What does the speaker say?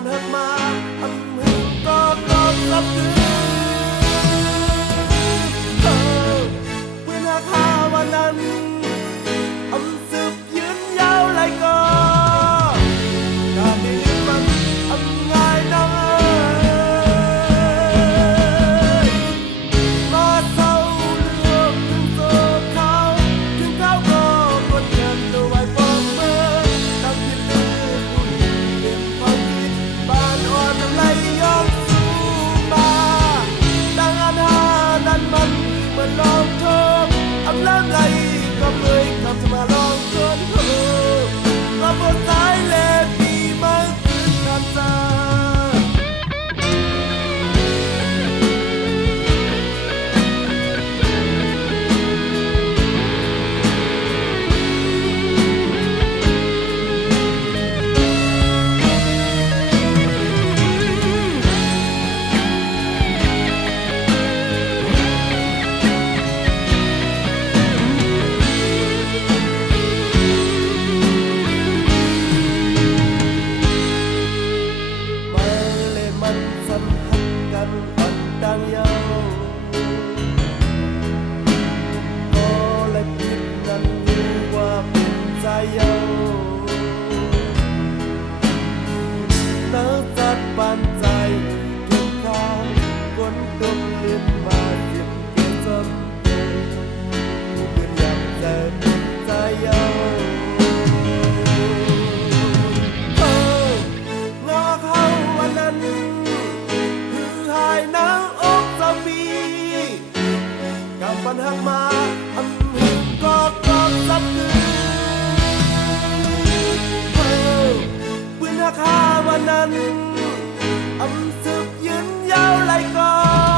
bạn hất mà âm hưởng có sắp cứ quyền hạc hà và năn âm sụpยืนยาวlại có cả đi văn âm ngài nắng ơi mà sau lương thương thao có quân nhân đồ bài phong mơ đang thiên lư vui niềm phong kít bàn oan năm nay yong su ma đang ăn ha nanมันมันลองทบâm lắm lại có người cầm cho mà lองcơn hờ có một trái lệ vì mới cứ tham gia đang nhau có lại biết ngăn như qua bên dài nhau nỡ sát bàn dài thương khao cuốn tung liên mà diệt kia dâm quyền nhạc dài bên dài nhau ngõ hau anh ăn hai nắng ốp ra mi cả phần hàng mà âm hưởng có sắp cứ quyền hạc hà và năn âm sụpยืนยาวlại có